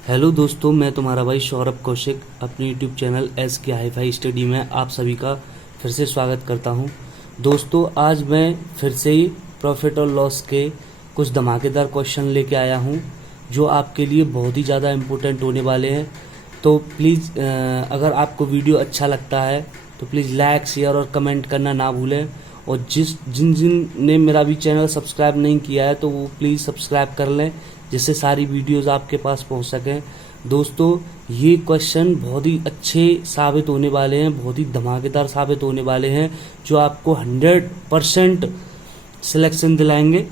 Hello दोस्तों, मैं तुम्हारा भाई सौरभ कौशिक अपने YouTube channel SK hi fi study में आप सभी का फिर से स्वागत करता हूं। दोस्तों, आज मैं फिर से ही प्रॉफिट और लॉस के कुछ धमाकेदार क्वेश्चन लेके आया हूं जो आपके लिए बहुत ही ज़्यादा इम्पोर्टेंट होने वाले हैं। तो प्लीज़ अगर आपको वीडियो अच्छा लगता है तो प्लीज़ लाइक, शेयर और कमेंट करना ना भूलें। और जिन ने मेरा भी चैनल सब्सक्राइब नहीं किया है तो वो प्लीज़ सब्सक्राइब कर लें, जिससे सारी वीडियोस आपके पास पहुंच सकें। दोस्तों, ये क्वेश्चन बहुत ही अच्छे साबित होने वाले हैं, बहुत ही धमाकेदार साबित होने वाले हैं, जो आपको 100% सिलेक्शन दिलाएंगे।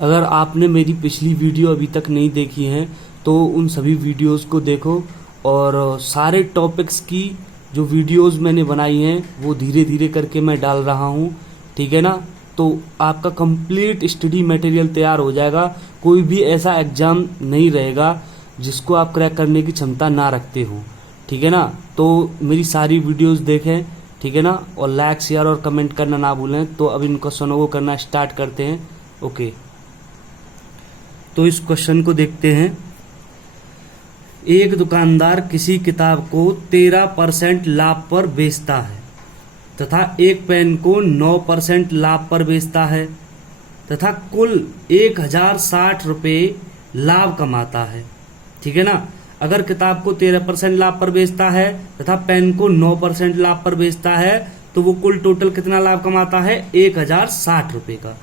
अगर आपने मेरी पिछली वीडियो अभी तक नहीं देखी है तो उन सभी वीडियोस को देखो, और सारे टॉपिक्स की जो वीडियोस मैंने बनाई हैं वो धीरे धीरे करके मैं डाल रहा हूँ, ठीक है ना। तो आपका कंप्लीट स्टडी मटेरियल तैयार हो जाएगा। कोई भी ऐसा एग्जाम नहीं रहेगा जिसको आप क्रैक करने की क्षमता ना रखते हो, ठीक है ना। तो मेरी सारी वीडियोस देखें, ठीक है ना, और लाइक, शेयर और कमेंट करना ना भूलें। तो अब इन क्वेश्चनों को करना स्टार्ट करते हैं। ओके, तो इस क्वेश्चन को देखते हैं। एक दुकानदार किसी किताब को 13% लाभ पर बेचता है तथा एक पेन को 9% लाभ पर बेचता है तथा कुल 1060 रुपये लाभ कमाता है, ठीक है ना। अगर किताब को 13% लाभ पर बेचता है तथा पेन को 9% लाभ पर बेचता है तो वो कुल टोटल कितना लाभ कमाता है? 1060 रुपये का।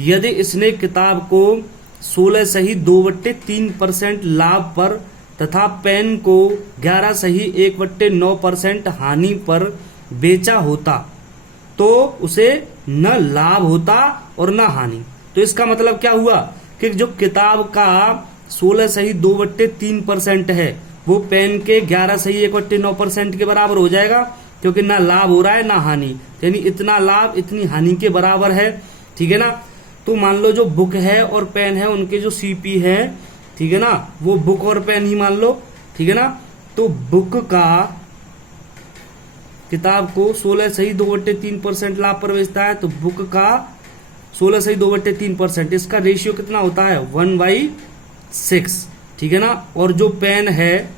यदि इसने किताब को 16 सही 2/3% लाभ पर तथा पेन को 11 सही 1/9% हानि पर बेचा होता तो उसे न लाभ होता और न हानि। तो इसका मतलब क्या हुआ कि जो किताब का 16 सही 2/3% है वो पेन के 11 सही 1/9% के बराबर हो जाएगा, क्योंकि ना लाभ हो रहा है ना हानि, यानी इतना लाभ इतनी हानि के बराबर है, ठीक है ना। तो मान लो जो बुक है और पेन है उनके जो CP है, ठीक है ना, वो बुक और पेन ही मान लो, ठीक है ना। तो बुक का किताब को 16 सही 2/3% लाभ पर बेचता है, तो बुक का 16 सही 2/3%, इसका रेशियो कितना होता है? 1/6, ठीक है ना। और जो पेन है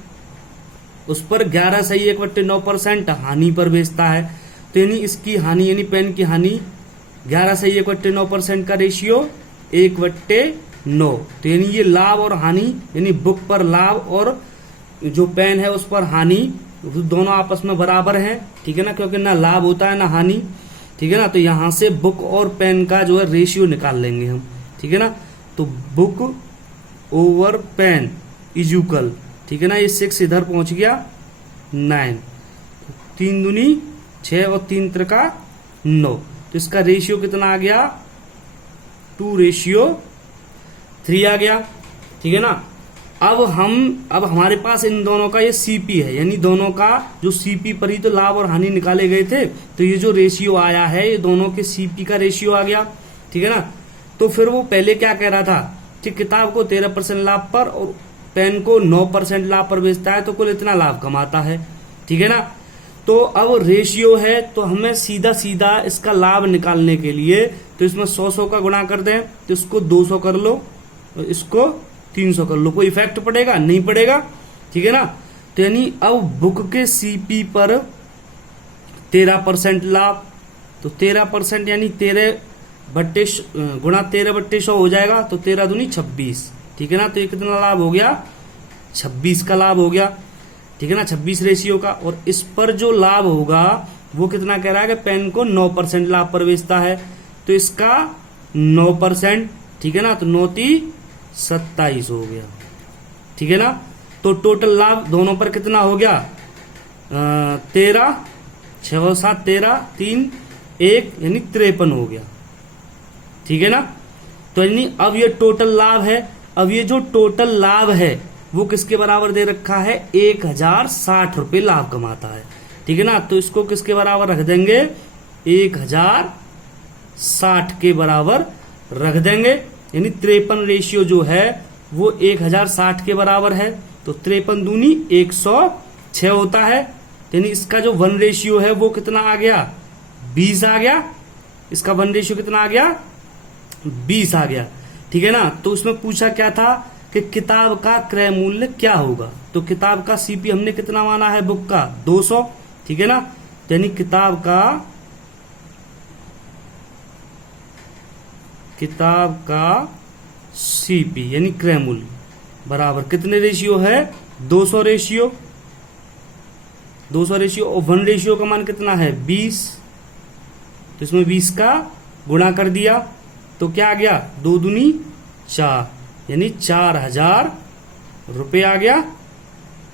उस पर 11 सही 1/9% हानि पर बेचता है, तो यानी इसकी हानि यानी पेन की हानि 11 सही 1/9% का रेशियो 1/9। तो यानी ये लाभ और हानि, यानी बुक पर लाभ और जो पेन है उस पर हानि, दोनों आपस में बराबर हैं, ठीक है ना, क्योंकि ना लाभ होता है ना हानि, ठीक है ना। तो यहां से बुक और पेन का जो है रेशियो निकाल लेंगे हम, ठीक है ना। तो book over pen is equal, ठीक है ना, ये 6 इधर पहुंच गया 9, 3 दूनी 6 और 3 त्रिका 9। तो इसका रेशियो कितना आ गया? 2:3 आ गया, ठीक है ना। अब हमारे पास इन दोनों का ये CP है, यानी दोनों का जो CP पर ही तो लाभ और हानि निकाले गए थे, तो ये जो रेशियो आया है ये दोनों के CP का रेशियो आ गया, ठीक है ना। तो फिर वो पहले क्या कह रहा था कि किताब को 13% लाभ पर और पेन को 9% लाभ पर बेचता है तो कुल इतना लाभ कमाता है, ठीक है ना। तो अब रेशियो है तो हमें सीधा सीधा इसका लाभ निकालने के लिए तो इसमें 100 का गुणा कर दें, तो इसको 200 कर लो और इसको 300 कर लो। कोई इफेक्ट पड़ेगा? नहीं पड़ेगा, ठीक है ना। तो यानी अब बुक के CP पर 13% लाभ, तो 13% यानी 13 गुणा 13/100 हो जाएगा, तो 13 दूनी 26, ठीक है ना। तो ये कितना लाभ हो गया? 26 का लाभ हो गया, ठीक है ना, 26 रेशियो का। और इस पर जो लाभ होगा वो कितना कह रहा है कि पेन को 9% लाभ पर बेचता है, तो इसका 9%, ठीक है ना, तो 9×3 = 27 हो गया, ठीक है ना। तो टोटल लाभ दोनों पर कितना हो गया? 13, 6 और 7 13, 3 1 यानी 53 हो गया, ठीक है ना। तो यानी अब ये टोटल लाभ है। अब ये जो टोटल लाभ है वो किसके बराबर दे रखा है? 1060 रुपये लाभ कमाता है, ठीक है ना। तो इसको किसके बराबर रख देंगे? 1060 के बराबर रख देंगे, यानी 53 रेशियो जो है वो 1060 के बराबर है। तो 53 दूनी 106 होता है, यानी इसका जो 1 रेशियो है वो कितना आ गया? 20 आ गया। इसका 1 रेशियो कितना आ गया? 20 आ गया, ठीक है ना। तो उसमें पूछा क्या था कि किताब का क्रय मूल्य क्या होगा। तो किताब का सीपी हमने कितना माना है बुक का 200, ठीक है ना। यानी किताब का सीपी यानी क्रय मूल्य बराबर कितने रेशियो है 200 रेशियो और 1 रेशियो का मान कितना है 20। तो इसमें 20 का गुणा कर दिया तो क्या आ गया 2 दूनी 4 यानी 4000 रुपये आ गया।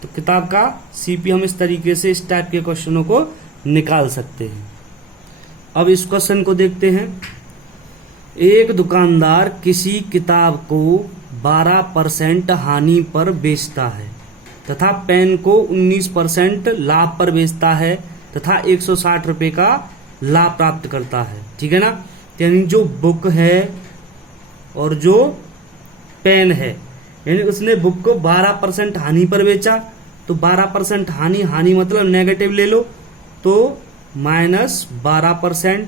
तो किताब का सीपी हम इस तरीके से इस टाइप के क्वेश्चनों को निकाल सकते हैं। अब इस क्वेश्चन को देखते हैं। एक दुकानदार किसी किताब को 12% हानि पर बेचता है तथा पेन को 19% लाभ पर बेचता है तथा 160 रुपये का लाभ प्राप्त करता है, ठीक है ना। यानी जो बुक है और जो पेन है, यानी उसने बुक को 12% हानि पर बेचा। तो 12% हानि मतलब नेगेटिव ले लो तो -12%,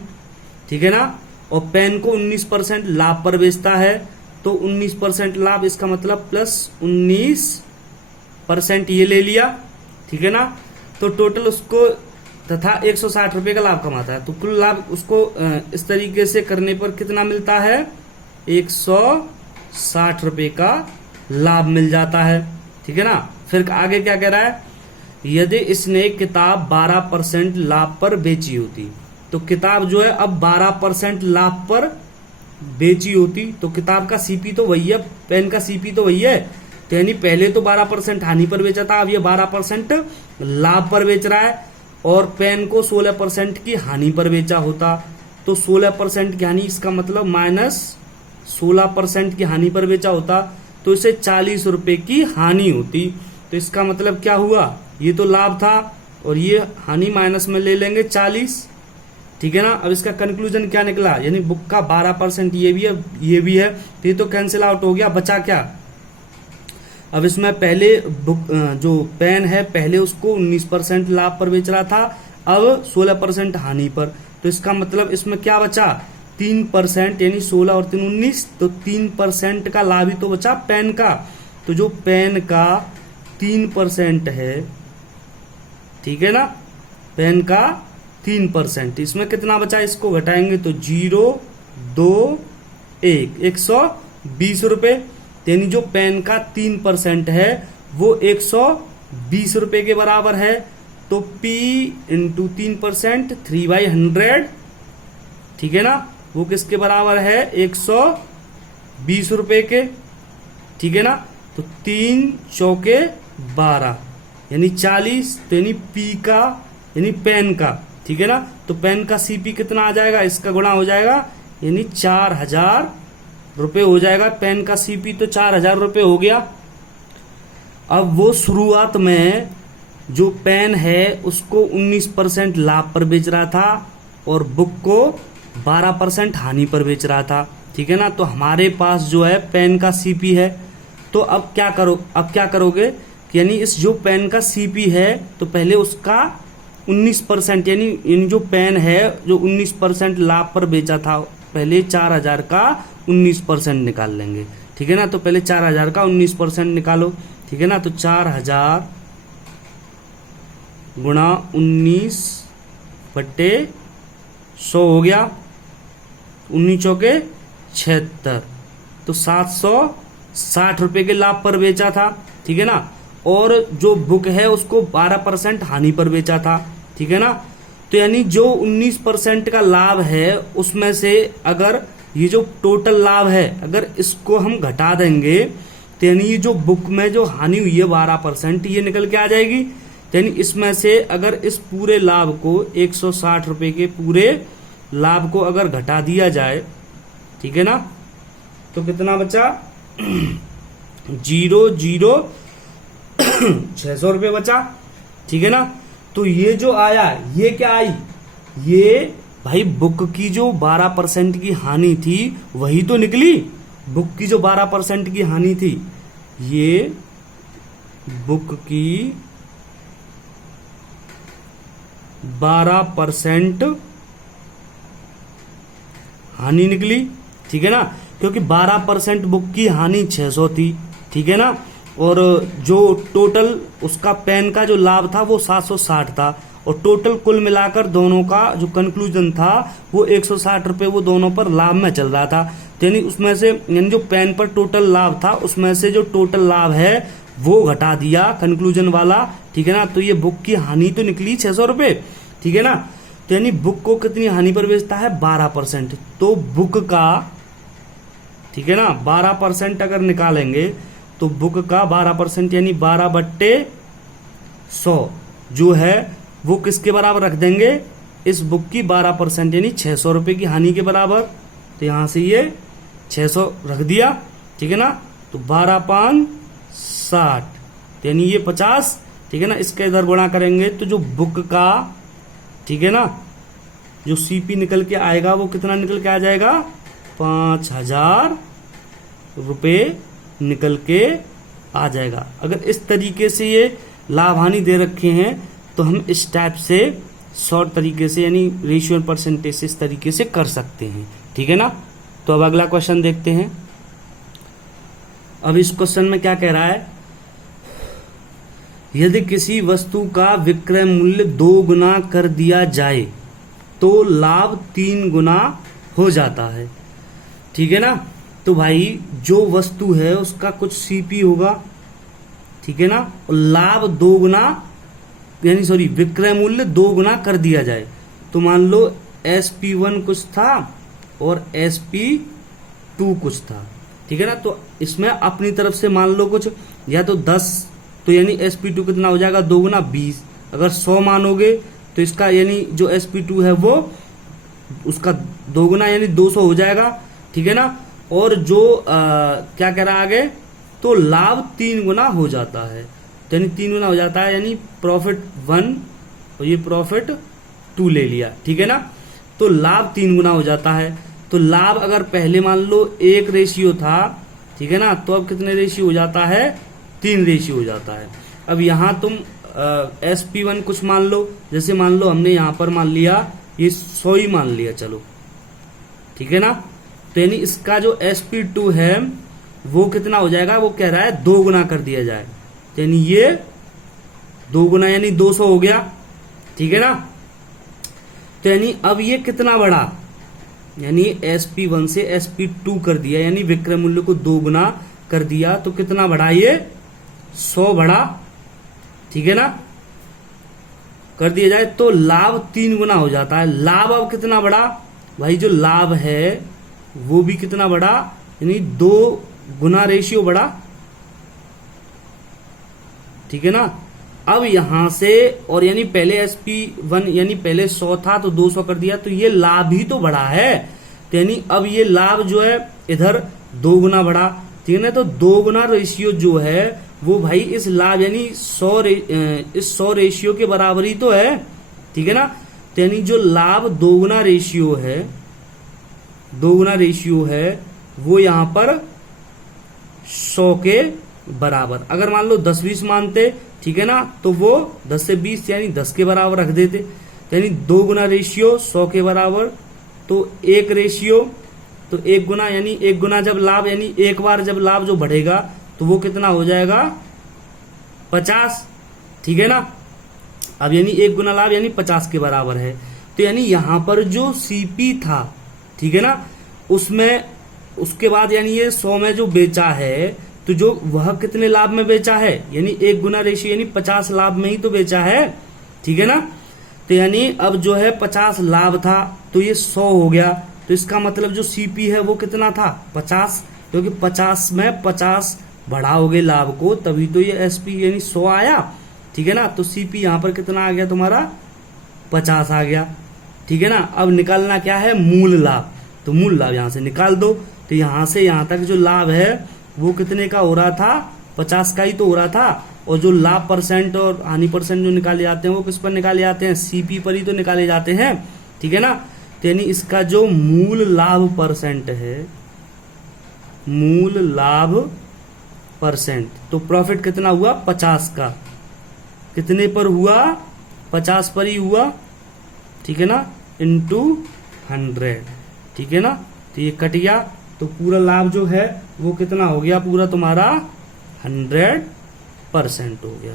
ठीक है ना। और पेन को 19% लाभ पर बेचता है तो 19% लाभ, इसका मतलब +19% ये ले लिया, ठीक है ना। तो टोटल उसको तथा 160 रुपये का लाभ कमाता है। तो कुल लाभ उसको इस तरीके से करने पर कितना मिलता है 160 रुपये का लाभ मिल जाता है, ठीक है ना। फिर आगे क्या कह रहा है, यदि इसने किताब 12% लाभ पर बेची होती, तो किताब जो है अब 12% लाभ पर बेची होती तो किताब का सीपी तो वही है, पेन का सीपी तो वही है। तो यानी पहले तो 12% हानि पर बेचा था, अब ये 12% लाभ पर बेच रहा है। और पेन को 16% की हानि पर बेचा होता तो 16% की हानि, इसका मतलब -16% की हानि पर बेचा होता तो इसे 40 रुपए की हानि होती। तो इसका मतलब क्या हुआ, ये तो लाभ था और ये हानि माइनस में ले लेंगे 40, ठीक है ना। अब इसका कंक्लूजन क्या निकला, यानी बुक का 12% ये भी है तो ये तो कैंसिल आउट हो गया, बचा क्या। अब इसमें पहले बुक जो पेन है पहले उसको 19% लाभ पर बेच रहा था, अब 16% हानि पर। तो इसका मतलब इसमें क्या बचा 3%, यानी 16 और 3 19, तो 3% का लाभ ही तो बचा पेन का। तो जो पेन का 3% है, ठीक है ना, पेन का 3%, इसमें कितना बचा, इसको घटाएंगे तो 0 2 1 120 रुपये। यानी जो पेन का 3% है वो 120 रुपये के बराबर है। तो P × 3% 3/100, ठीक है ना, वो किसके बराबर है 120 रुपये के, ठीक है ना। तो 3 चौके 12 यानी 40, तो यानी P का यानी पेन का, ठीक है ना। तो पेन का सीपी कितना आ जाएगा, इसका गुणा हो जाएगा यानी 4000 रुपये हो जाएगा। पेन का सीपी तो 4000 रुपये हो गया। अब वो शुरुआत में जो पेन है उसको 19% लाभ पर बेच रहा था और बुक को 12% हानि पर बेच रहा था, ठीक है ना। तो हमारे पास जो है पेन का सीपी है, तो अब क्या करोगे कि यानी इस जो पेन का सीपी है तो पहले उसका 19% यानी जो पेन है जो 19% लाभ पर बेचा था, पहले 4000 का 19% निकाल लेंगे, ठीक है ना। तो पहले 4000 का 19% निकालो, ठीक है ना। तो 4000 गुणा 19/100 हो गया, 19 चौके 76, तो 760 रुपये के लाभ पर बेचा था, ठीक है ना। और जो बुक है उसको 12% हानि पर बेचा था, ठीक है ना। तो यानी जो 19% का लाभ है उसमें से अगर ये जो टोटल लाभ है अगर इसको हम घटा देंगे तो यानी ये जो बुक में जो हानि हुई है 12% ये निकल के आ जाएगी। यानी इसमें से अगर इस पूरे लाभ को 160 रुपये के पूरे लाभ को अगर घटा दिया जाए, ठीक है ना, तो कितना बचा 600 रुपये बचा, ठीक है ना। तो ये जो आया ये क्या आई, ये भाई बुक की जो 12% की हानि थी वही तो निकली। बुक की जो 12% की हानि थी, ये बुक की 12% हानि निकली, ठीक है ना। क्योंकि 12% बुक की हानि 600 थी ठीक है ना। और जो टोटल उसका पेन का जो लाभ था वो 760 था, और टोटल कुल मिलाकर दोनों का जो कंक्लूजन था वो 160 रुपये वो दोनों पर लाभ में चल रहा था। तो यानी उसमें से यानी जो पेन पर टोटल लाभ था उसमें से जो टोटल लाभ है वो घटा दिया कंक्लूजन वाला, ठीक है ना। तो ये बुक की हानि तो निकली 600 रुपये, ठीक है ना। तो यानी बुक को कितनी हानि पर बेचता है, 12%। तो बुक का, ठीक है ना, 12% अगर निकालेंगे तो बुक का 12% यानी 12/100 जो है वो किसके बराबर रख देंगे, इस बुक की 12% यानी 600 रुपये की हानि के बराबर। तो यहां से ये 600 रख दिया, ठीक है ना। तो 12×5 = 60, यानी ये 50, ठीक है ना। इसके इधर गुणा करेंगे तो जो बुक का, ठीक है ना, जो सीपी निकल के आएगा वो कितना निकल के आ जाएगा, 5000 रुपये निकल के आ जाएगा। अगर इस तरीके से ये लाभ हानि दे रखे हैं तो हम इस टाइप से शॉर्ट तरीके से यानी रेशियो परसेंटेज से इस तरीके से कर सकते हैं, ठीक है ना। तो अब अगला क्वेश्चन देखते हैं। अब इस क्वेश्चन में क्या कह रहा है, यदि किसी वस्तु का विक्रय मूल्य 2 गुना कर दिया जाए तो लाभ 3 गुना हो जाता है, ठीक है ना। तो भाई जो वस्तु है उसका कुछ सीपी होगा, ठीक है ना, और लाभ 2 गुना यानी सॉरी विक्रय मूल्य 2 गुना कर दिया जाए। तो मान लो SP1 कुछ था और SP2 कुछ था, ठीक है ना। तो इसमें अपनी तरफ से मान लो कुछ या तो 10, तो यानी SP2 कितना हो जाएगा, 2 गुना 20। अगर 100 मानोगे तो इसका यानी जो SP2 है वो उसका 2 गुना यानी 200 हो जाएगा, ठीक है ना। और जो क्या कह रहा है आगे, तो लाभ 3 गुना हो जाता है, तो यानी 3 गुना हो जाता है, यानी प्रॉफिट 1 और ये प्रॉफिट 2 ले लिया, ठीक है ना। तो लाभ 3 गुना हो जाता है। तो लाभ अगर पहले मान लो 1 रेशियो था, ठीक है ना, तो अब कितने रेशियो हो जाता है, 3 रेशियो हो जाता है। अब यहां तुम SP1 कुछ मान लो, जैसे मान लो हमने यहां पर मान लिया ये 100 ही मान लिया, चलो, ठीक है ना। तो यानी इसका जो SP2 है वो कितना हो जाएगा, वो कह रहा है 2 गुना कर दिया जाए, तो यानी ये 2 गुना यानी 200 हो गया, ठीक है ना। तो यानी अब ये कितना बढ़ा, यानी SP1 से SP2 कर दिया, यानी विक्रय मूल्य को 2 गुना कर दिया, तो कितना बढ़ा, ये 100 बढ़ा, ठीक है ना, कर दिया जाए तो लाभ 3 गुना हो जाता है। लाभ अब कितना बढ़ा भाई, जो लाभ है वो भी कितना बढ़ा, यानी 2 गुना रेशियो बढ़ा, ठीक है ना। अब यहां से और यानी पहले SP1 यानी पहले 100 था तो 200 कर दिया, तो ये लाभ ही तो बढ़ा है, तो यानी अब ये लाभ जो है इधर 2 गुना बढ़ा, ठीक है ना। तो 2 गुना रेशियो जो है वो भाई इस लाभ यानी इस 100 रेशियो के बराबर ही तो है, ठीक है ना। तो यानी जो लाभ 2 गुना रेशियो है, 2 गुना रेशियो है वो यहां पर 100 के बराबर, अगर मान लो 10-20 मानते, ठीक है ना, तो वो 10 से 20 यानी 10 के बराबर रख देते, यानी 2 गुना रेशियो 100 के बराबर, तो 1 रेशियो तो 1 गुना, यानी 1 गुना जब लाभ यानी एक बार जब लाभ जो बढ़ेगा तो वो कितना हो जाएगा, 50, ठीक है ना। अब यानी 1 गुना लाभ यानी 50 के बराबर है। तो यानी यहां पर जो सीपी था, ठीक है ना, उसमें उसके बाद यानी ये 100 में जो बेचा है तो जो वह कितने लाभ में बेचा है, यानी 1 गुना रेशियो यानी 50 लाभ में ही तो बेचा है, ठीक है ना। तो यानी अब जो है 50 लाभ था तो ये 100 हो गया, तो इसका मतलब जो सीपी है वो कितना था, 50, क्योंकि 50 में 50 बढ़ाओगे लाभ को तभी तो ये एसपी यानी 100 आया, ठीक है ना। तो सीपी यहां पर कितना आ गया तुम्हारा, 50 आ गया, ठीक है ना। अब निकालना क्या है, मूल लाभ, तो मूल लाभ यहां से निकाल दो। तो यहां से यहां तक जो लाभ है वो कितने का हो रहा था, 50 का ही तो हो रहा था, और जो लाभ परसेंट और हानि परसेंट जो निकाले जाते हैं वो किस पर निकाले जाते हैं, सीपी पर ही तो निकाले जाते हैं, ठीक है ना। तो यानी इसका जो मूल लाभ परसेंट है, मूल लाभ परसेंट, तो प्रॉफिट कितना हुआ, 50 का, कितने पर हुआ, 50 पर ही हुआ, ठीक है ना, इंटू 100, ठीक है ना। तो ये कट गया, तो पूरा लाभ जो है वो कितना हो गया, पूरा तुम्हारा 100% हो गया।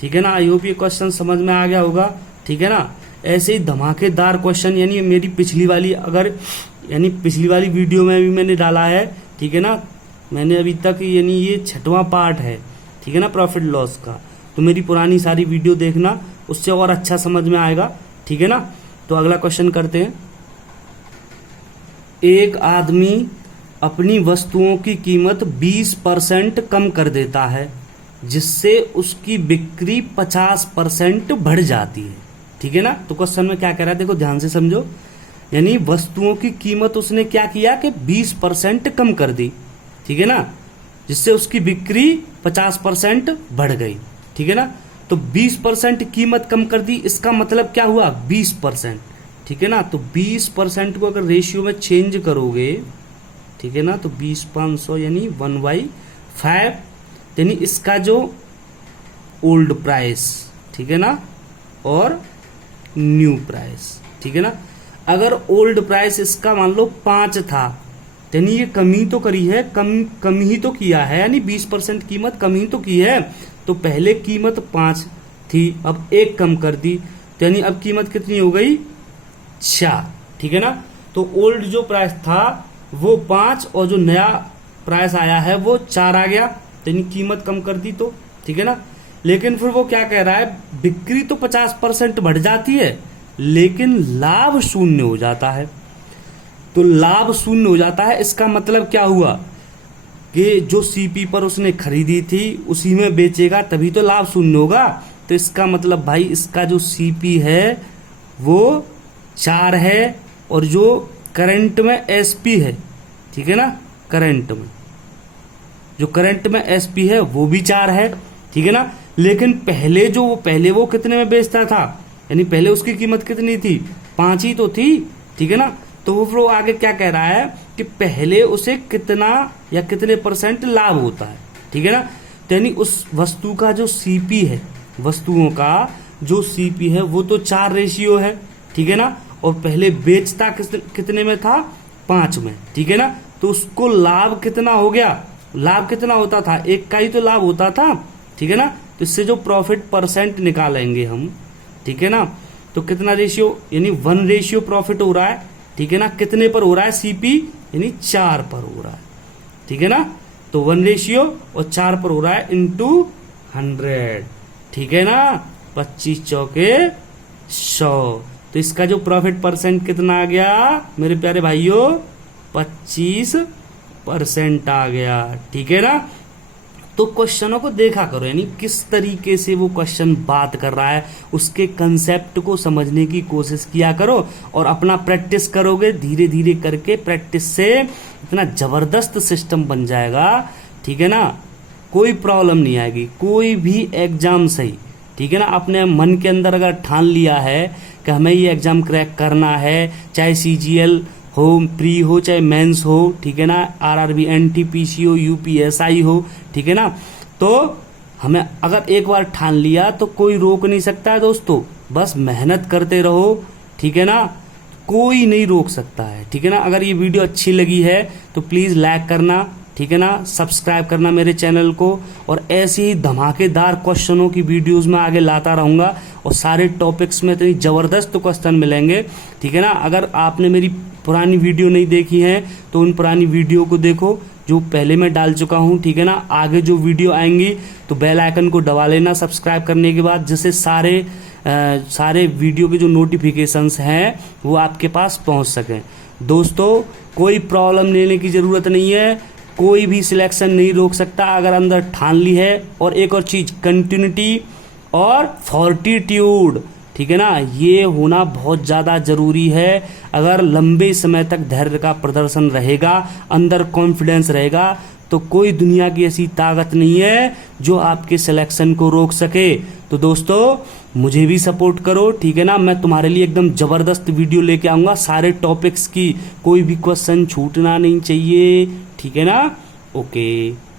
ठीक है ना, आई होप ये क्वेश्चन समझ में आ गया होगा। ठीक है ना, ऐसे ही धमाकेदार क्वेश्चन यानी मेरी पिछली वाली वीडियो में भी मैंने डाला है। ठीक है ना, मैंने अभी तक यानी ये 6वां पार्ट है। ठीक है ना, प्रॉफिट लॉस का। तो मेरी पुरानी सारी वीडियो देखना, उससे और अच्छा समझ में आएगा। ठीक है ना, तो अगला क्वेश्चन करते हैं। एक आदमी अपनी वस्तुओं की कीमत 20% कम कर देता है, जिससे उसकी बिक्री 50% बढ़ जाती है। ठीक है ना, तो क्वेश्चन में क्या कह रहा है, देखो ध्यान से समझो। यानी वस्तुओं की कीमत उसने क्या किया कि 20% कम कर दी। ठीक है ना, जिससे उसकी बिक्री 50% बढ़ गई। ठीक है ना, तो 20% कीमत कम कर दी, इसका मतलब क्या हुआ 20%। ठीक है ना, तो 20% को अगर रेशियो में चेंज करोगे, ठीक है ना, तो 20/500 यानी 1/5, यानी इसका जो ओल्ड प्राइस, ठीक है ना, और न्यू प्राइस। ठीक है ना, अगर ओल्ड प्राइस इसका मान लो 5 था, यानी ये कमी तो करी है, कम ही तो किया है, यानी 20% कीमत कम ही तो की है। तो पहले कीमत 5 थी, अब 1 कम कर दी, तो यानी अब कीमत कितनी हो गई 4। ठीक है ना, तो ओल्ड जो प्राइस था वो 5 और जो नया प्राइस आया है वो 4 आ गया, यानी कीमत कम कर दी तो। ठीक है ना, लेकिन फिर वो क्या कह रहा है, बिक्री तो 50% बढ़ जाती है, लेकिन लाभ 0 हो जाता है। तो लाभ 0 हो जाता है, इसका मतलब क्या हुआ कि जो सीपी पर उसने खरीदी थी उसी में बेचेगा, तभी तो लाभ 0 होगा। तो इसका मतलब भाई इसका जो सीपी है वो 4 है, और जो करंट में एसपी है, ठीक है ना, करंट में जो करंट में एसपी है वो भी 4 है। ठीक है ना, लेकिन पहले वो कितने में बेचता था, यानी पहले उसकी कीमत कितनी थी, 5 ही तो थी। ठीक है ना, तो वो आगे क्या कह रहा है कि पहले उसे कितना या कितने % लाभ होता है। ठीक है ना, तो यानी उस वस्तु का जो सीपी है, वस्तुओं का जो सीपी है वो तो 4 रेशियो है। ठीक है ना, और पहले बेचता कितने में था, 5 में। ठीक है ना, तो उसको लाभ कितना हो गया, लाभ कितना होता था, 1 का ही तो लाभ होता था। ठीक है ना, तो इससे जो प्रॉफिट % निकालेंगे हम, ठीक है ना, तो कितना रेशियो, यानी 1 रेशियो प्रॉफिट हो रहा है। ठीक है ना, कितने पर हो रहा है, सीपी यानी 4 पर हो रहा है। ठीक है ना, तो 1 रेशियो और 4 पर हो रहा है इंटू 100। ठीक है ना, 25 चौके 100। तो इसका जो प्रॉफिट % कितना आ गया मेरे प्यारे भाइयों, 25% आ गया। ठीक है ना, तो क्वेश्चनों को देखा करो, यानी किस तरीके से वो क्वेश्चन बात कर रहा है, उसके कंसेप्ट को समझने की कोशिश किया करो, और अपना प्रैक्टिस करोगे, धीरे धीरे करके प्रैक्टिस से इतना जबरदस्त सिस्टम बन जाएगा। ठीक है ना, कोई प्रॉब्लम नहीं आएगी, कोई भी एग्जाम सही। ठीक है ना, अपने मन के अंदर अगर ठान लिया है कि हमें ये एग्जाम क्रैक करना है, चाहे CGL हो, प्री हो, चाहे मेंस हो, ठीक है ना, RRB NTPC हो, UPSI हो, ठीक है ना, तो हमें अगर एक बार ठान लिया तो कोई रोक नहीं सकता है दोस्तों। बस मेहनत करते रहो, ठीक है ना, कोई नहीं रोक सकता है। ठीक है ना, अगर ये वीडियो अच्छी लगी है तो प्लीज लाइक करना, ठीक है ना, सब्सक्राइब करना मेरे चैनल को, और ऐसे ही धमाकेदार क्वेश्चनों की वीडियोस में आगे लाता रहूंगा, और सारे टॉपिक्स में इतनी जबरदस्त क्वेश्चन मिलेंगे। ठीक है ना, अगर आपने मेरी पुरानी वीडियो नहीं देखी है तो उन पुरानी वीडियो को देखो जो पहले मैं डाल चुका हूं। ठीक है ना, आगे जो वीडियो आएंगी तो बेल आइकन को दबा लेना सब्सक्राइब करने के बाद, जिससे सारे वीडियो के जो नोटिफिकेशंस हैं वो आपके पास पहुंच सकें। दोस्तों, कोई प्रॉब्लम लेने की जरूरत नहीं है, कोई भी सिलेक्शन नहीं रोक सकता अगर अंदर ठान ली है। और एक और चीज, कंटिन्यूटी और फोर्टिट्यूड, ठीक है ना, ये होना बहुत ज्यादा जरूरी है। अगर लंबे समय तक धैर्य का प्रदर्शन रहेगा, अंदर कॉन्फिडेंस रहेगा, तो कोई दुनिया की ऐसी ताकत नहीं है जो आपके सिलेक्शन को रोक सके। तो दोस्तों, मुझे भी सपोर्ट करो, ठीक है ना, मैं तुम्हारे लिए एकदम जबरदस्त वीडियो लेके आऊंगा, सारे टॉपिक्स की, कोई भी क्वेश्चन छूटना नहीं चाहिए। ठीक है ना, ओके।